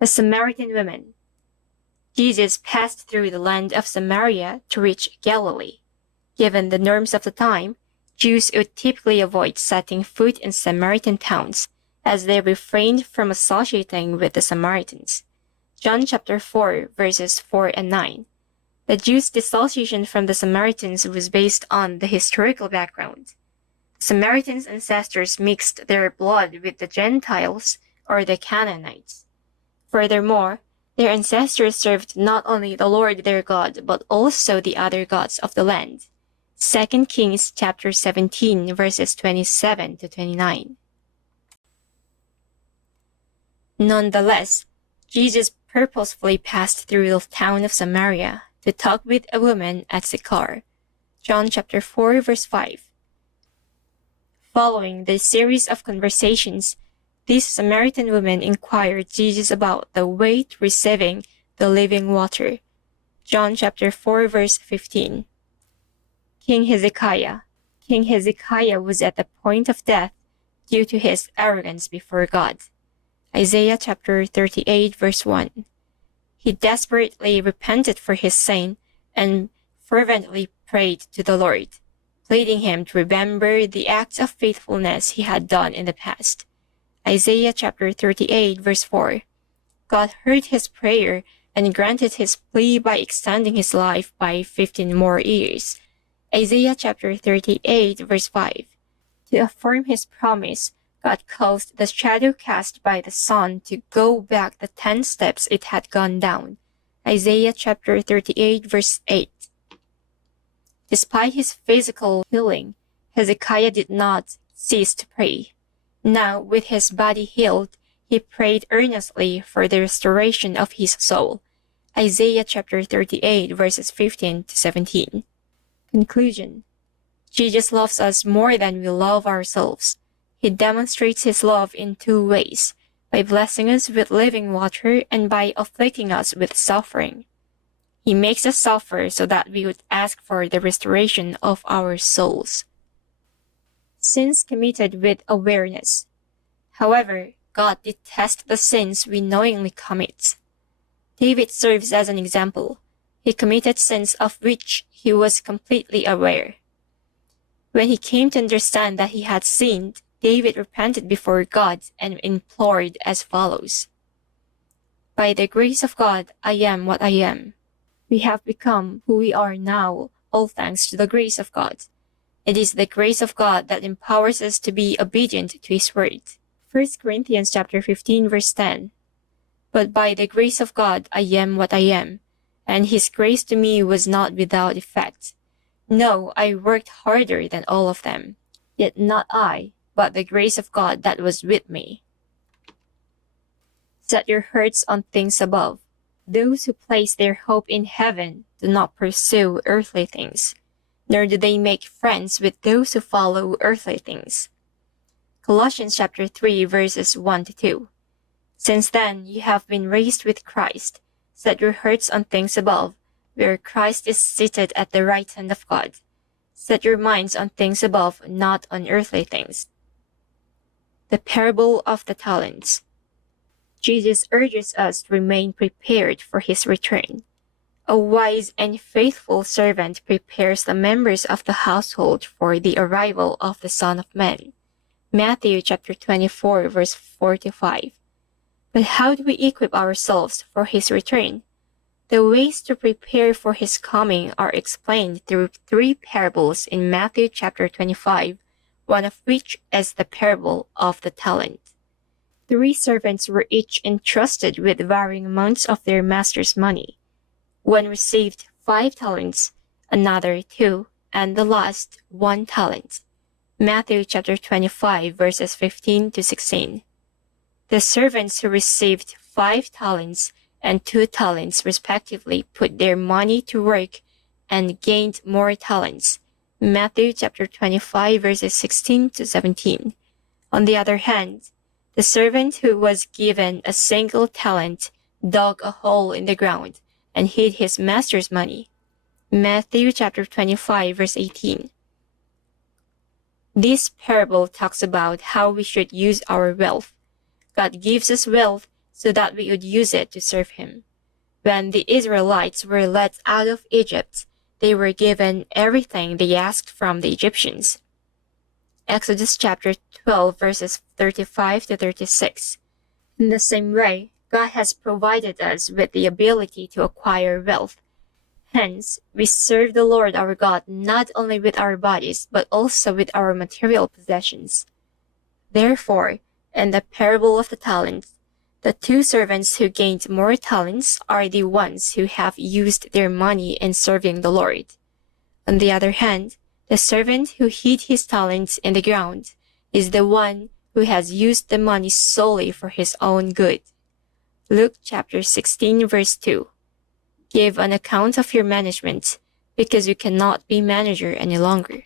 The Samaritan Woman. Jesus passed through the land of Samaria to reach Galilee. Given the norms of the time, Jews would typically avoid setting foot in Samaritan towns, as they refrained from associating with the Samaritans. John chapter 4, verses 4 and 9. The Jews' dissociation from the Samaritans was based on the historical background. The Samaritans' ancestors mixed their blood with the Gentiles or the Canaanites. Furthermore, their ancestors served not only the Lord their God, but also the other gods of the land. 2 Kings chapter 17, verses 27 to 29. Nonetheless, Jesus purposefully passed through the town of Samaria to talk with a woman at Sychar. John chapter 4, verse 5. Following this series of conversations, this Samaritan woman inquired Jesus about the way to receiving the living water. John chapter 4, verse 15. King Hezekiah. King Hezekiah was at the point of death due to his arrogance before God. Isaiah chapter 38, verse 1. He desperately repented for his sin and fervently prayed to the Lord, pleading him to remember the acts of faithfulness he had done in the past. Isaiah chapter 38, verse 4. God heard his prayer and granted his plea by extending his life by 15 more years. Isaiah chapter 38, verse 5. To affirm his promise, God caused the shadow cast by the sun to go back the 10 steps it had gone down. Isaiah chapter 38, verse 8. Despite his physical healing, Hezekiah did not cease to pray. Now, with his body healed, he prayed earnestly for the restoration of his soul. Isaiah chapter 38, verses 15 to 17. Conclusion. Jesus loves us more than we love ourselves. He demonstrates his love in 2 ways, by blessing us with living water and by afflicting us with suffering. He makes us suffer so that we would ask for the restoration of our souls. Sins committed with awareness. However, God detests the sins we knowingly commit. David serves as an example. He committed sins of which he was completely aware. When he came to understand that he had sinned, David repented before God and implored as follows. By the grace of God, I am what I am. We have become who we are now, all thanks to the grace of God. It is the grace of God that empowers us to be obedient to his word. 1 Corinthians chapter 15, verse 10. But by the grace of God, I am what I am, and his grace to me was not without effect. No, I worked harder than all of them, yet not I, but the grace of God that was with me. Set your hearts on things above. Those who place their hope in heaven do not pursue earthly things, nor do they make friends with those who follow earthly things. Colossians chapter 3, verses 1 to 2. Since then you have been raised with Christ. Set your hearts on things above, where Christ is seated at the right hand of God. Set your minds on things above, not on earthly things. The parable of the talents. Jesus urges us to remain prepared for his return. A wise and faithful servant prepares the members of the household for the arrival of the Son of Man. Matthew chapter 24, verse 4 to 5. But how do we equip ourselves for his return? The ways to prepare for his coming are explained through 3 parables in Matthew chapter 25, one of which is the parable of the talent. 3 servants were each entrusted with varying amounts of their master's money. One received 5 talents, another 2, and the last 1 talent. Matthew chapter 25, verses 15 to 16. The servants who received 5 talents and 2 talents respectively put their money to work and gained more talents. Matthew chapter 25, verses 16 to 17. On the other hand, the servant who was given a single talent dug a hole in the ground and hid his master's money. Matthew chapter 25, verse 18. This parable talks about how we should use our wealth. God gives us wealth so that we would use it to serve him. When the Israelites were led out of Egypt, they were given everything they asked from the Egyptians. Exodus chapter 12 verses 35 to 36. In the same way, God has provided us with the ability to acquire wealth. Hence, we serve the Lord our God not only with our bodies, but also with our material possessions. Therefore, in the parable of the talents, the two servants who gained more talents are the ones who have used their money in serving the Lord. On the other hand, the servant who hid his talents in the ground is the one who has used the money solely for his own good. Luke chapter 16 verse 2. Give an account of your management, because you cannot be manager any longer.